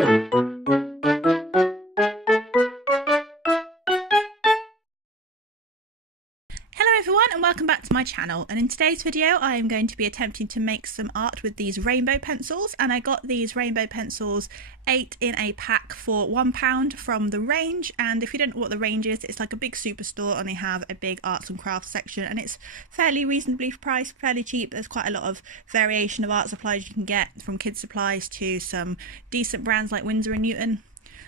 Hello everyone and welcome back to my channel, and in today's video I am going to be attempting to make some art with these rainbow pencils, and I got these rainbow pencils 8 in a pack for £1 from The Range. And if you don't know what The Range is, it's like a big superstore and they have a big arts and crafts section, and it's fairly reasonably priced, fairly cheap. There's quite a lot of variation of art supplies you can get, from kids supplies to some decent brands like Winsor & Newton.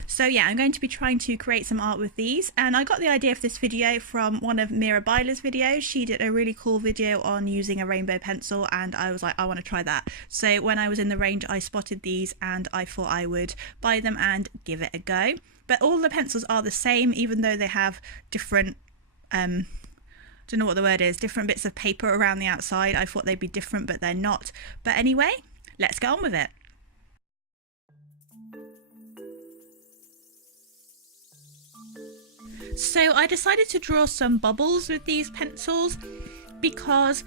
So yeah, I'm going to be trying to create some art with these, and I got the idea for this video from one of Mira Byler's videos. She did a really cool video on using a rainbow pencil, and I was like, I want to try that. So when I was in The Range, I spotted these and I thought I would buy them and give it a go. But all the pencils are the same, even though they have different, don't know what the word is, different bits of paper around the outside. I thought they'd be different, but they're not. But anyway, let's get on with it. So I decided to draw some bubbles with these pencils because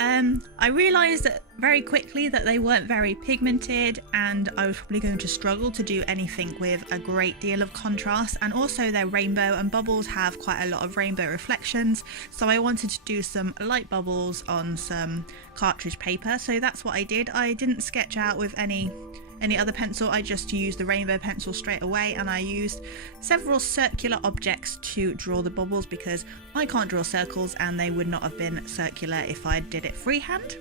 I realised that very quickly that they weren't very pigmented, and I was probably going to struggle to do anything with a great deal of contrast, and also they're rainbow and bubbles have quite a lot of rainbow reflections, so I wanted to do some light bubbles on some cartridge paper. So that's what I did. I didn't sketch out with any other pencil, I just used the rainbow pencil straight away, and I used several circular objects to draw the bubbles because I can't draw circles and they would not have been circular if I did it freehand.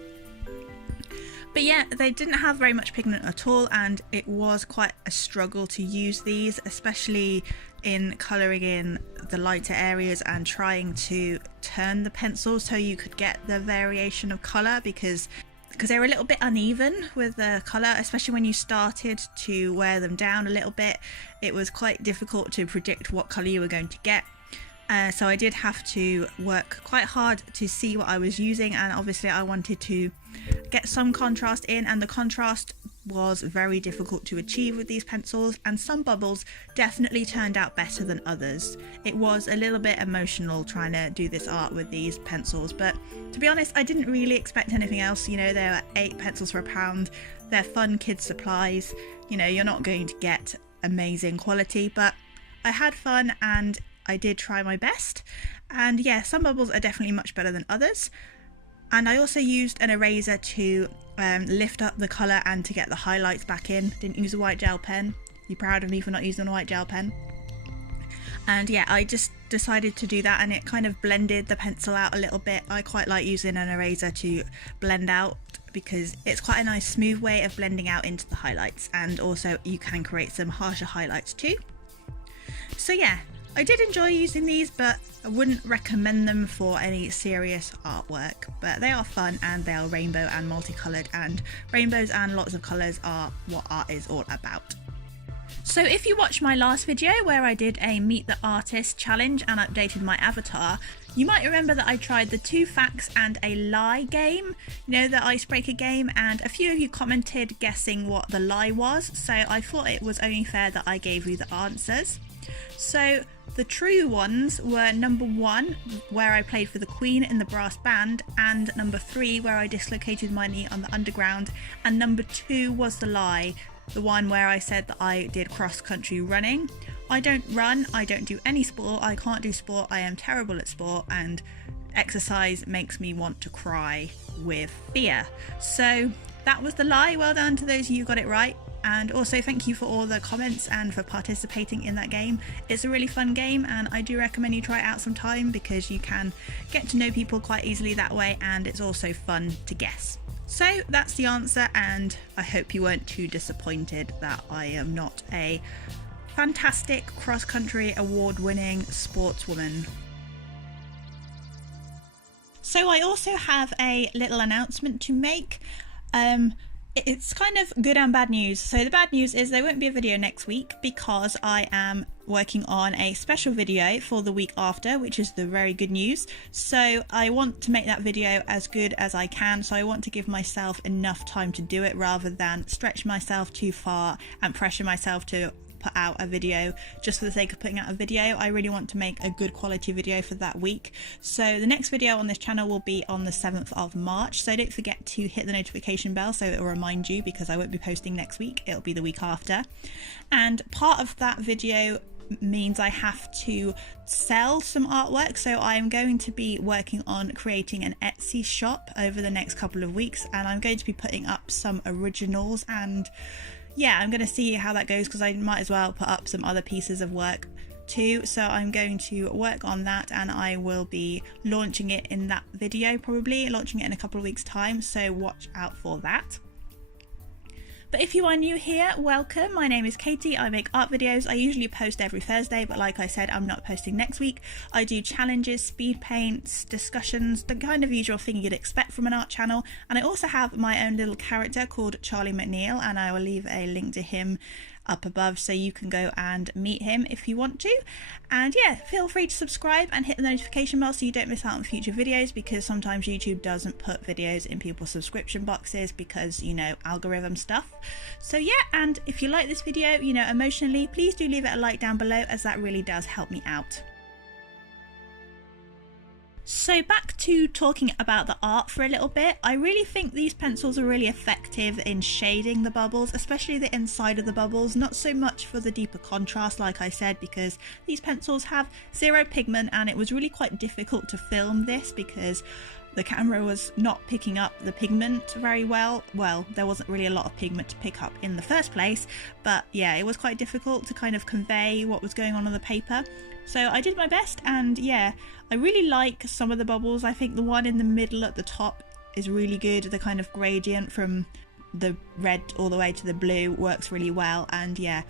But yeah, they didn't have very much pigment at all, and it was quite a struggle to use these, especially in colouring in the lighter areas and trying to turn the pencil so you could get the variation of colour, because they were a little bit uneven with the colour, especially when you started to wear them down a little bit. It was quite difficult to predict what colour you were going to get. So I did have to work quite hard to see what I was using, and obviously I wanted to get some contrast in, and the contrast was very difficult to achieve with these pencils, and some bubbles definitely turned out better than others. It was a little bit emotional trying to do this art with these pencils, but to be honest I didn't really expect anything else. You know, there were 8 pencils for £1. They're fun kids supplies. You know, you're not going to get amazing quality, but I had fun and I did try my best. And yeah, some bubbles are definitely much better than others. And I also used an eraser to lift up the colour and to get the highlights back in. Didn't use a white gel pen. You proud of me for not using a white gel pen? And yeah, I just decided to do that, and it kind of blended the pencil out a little bit. I quite like using an eraser to blend out because it's quite a nice smooth way of blending out into the highlights, and also you can create some harsher highlights too. So yeah, I did enjoy using these, but I wouldn't recommend them for any serious artwork. But they are fun, and they are rainbow and multicoloured, and rainbows and lots of colours are what art is all about. So if you watched my last video where I did a Meet the Artist challenge and updated my avatar, you might remember that I tried the 2 facts and a lie game, you know, the icebreaker game, and a few of you commented guessing what the lie was, so I thought it was only fair that I gave you the answers. So the true ones were number 1, where I played for the Queen in the brass band, and number 3, where I dislocated my knee on the underground, and number 2 was the lie, the one where I said that I did cross-country running. I don't run, I don't do any sport, I can't do sport, I am terrible at sport, and exercise makes me want to cry with fear. So that was the lie. Well done to those of you who got it right. And also thank you for all the comments and for participating in that game. It's a really fun game, and I do recommend you try it out sometime because you can get to know people quite easily that way, and it's also fun to guess. So that's the answer, and I hope you weren't too disappointed that I am not a fantastic cross-country award-winning sportswoman. So I also have a little announcement to make. It's kind of good and bad news. So the bad news is there won't be a video next week because I am working on a special video for the week after, which is the very good news. So I want to make that video as good as I can, so I want to give myself enough time to do it rather than stretch myself too far and pressure myself to put out a video just for the sake of putting out a video. I really want to make a good quality video for that week. So the next video on this channel will be on the 7th of March. So don't forget to hit the notification bell so it will remind you, because I won't be posting next week. It'll be the week after. And part of that video means I have to sell some artwork, so I'm going to be working on creating an Etsy shop over the next couple of weeks, and I'm going to be putting up some originals, and yeah, I'm going to see how that goes, because I might as well put up some other pieces of work too. So I'm going to work on that, and I will be launching it in that video, probably launching it in a couple of weeks time, so watch out for that. But if you are new here, welcome. My name is Katie. I make art videos. I usually post every Thursday, but like I said, I'm not posting next week. I do challenges, speed paints, discussions, the kind of usual thing you'd expect from an art channel. And I also have my own little character called Charlie McNeil, and I will leave a link to him up above so you can go and meet him if you want to. And yeah, feel free to subscribe and hit the notification bell so you don't miss out on future videos, because sometimes YouTube doesn't put videos in people's subscription boxes because, you know, algorithm stuff. So yeah, and if you like this video, you know, emotionally, please do leave it a like down below, as that really does help me out. So back to talking about the art for a little bit. I really think these pencils are really effective in shading the bubbles, especially the inside of the bubbles, not so much for the deeper contrast like I said, because these pencils have zero pigment, and it was really quite difficult to film this because the camera was not picking up the pigment very well. Well, there wasn't really a lot of pigment to pick up in the first place, but yeah, it was quite difficult to kind of convey what was going on the paper. So I did my best, and yeah, I really like some of the bubbles. I think the one in the middle at the top is really good. The kind of gradient from the red all the way to the blue works really well, and yeah,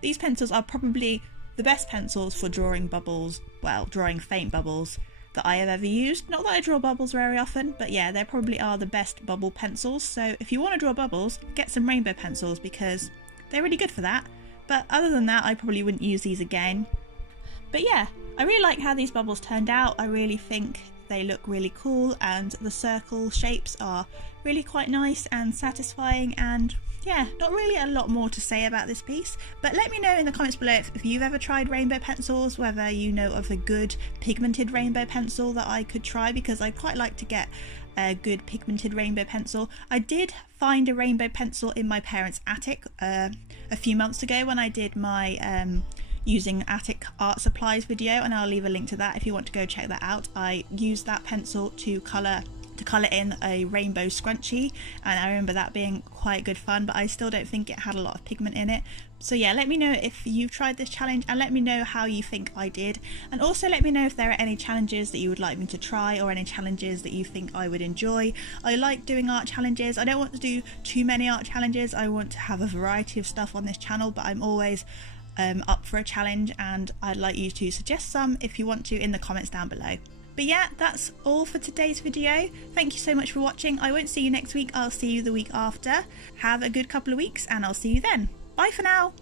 these pencils are probably the best pencils for drawing bubbles, well, drawing faint bubbles that I have ever used. Not that I draw bubbles very often, but yeah, they probably are the best bubble pencils. So if you want to draw bubbles, get some rainbow pencils, because they're really good for that. But other than that, I probably wouldn't use these again. But yeah, I really like how these bubbles turned out. I really think they look really cool, and the circle shapes are really quite nice and satisfying, and yeah, not really a lot more to say about this piece. But let me know in the comments below if you've ever tried rainbow pencils, whether you know of a good pigmented rainbow pencil that I could try, because I'd quite like to get a good pigmented rainbow pencil. I did find a rainbow pencil in my parents' attic a few months ago when I did my using attic art supplies video, and I'll leave a link to that if you want to go check that out. I used that pencil to colour in a rainbow scrunchie, and I remember that being quite good fun, but I still don't think it had a lot of pigment in it. So yeah, let me know if you've tried this challenge, and let me know how you think I did, and also let me know if there are any challenges that you would like me to try, or any challenges that you think I would enjoy. I like doing art challenges. I don't want to do too many art challenges. I want to have a variety of stuff on this channel, but I'm always up for a challenge, and I'd like you to suggest some if you want to in the comments down below. But yeah, that's all for today's video. Thank you so much for watching. I won't see you next week. I'll see you the week after. Have a good couple of weeks, and I'll see you then. Bye for now.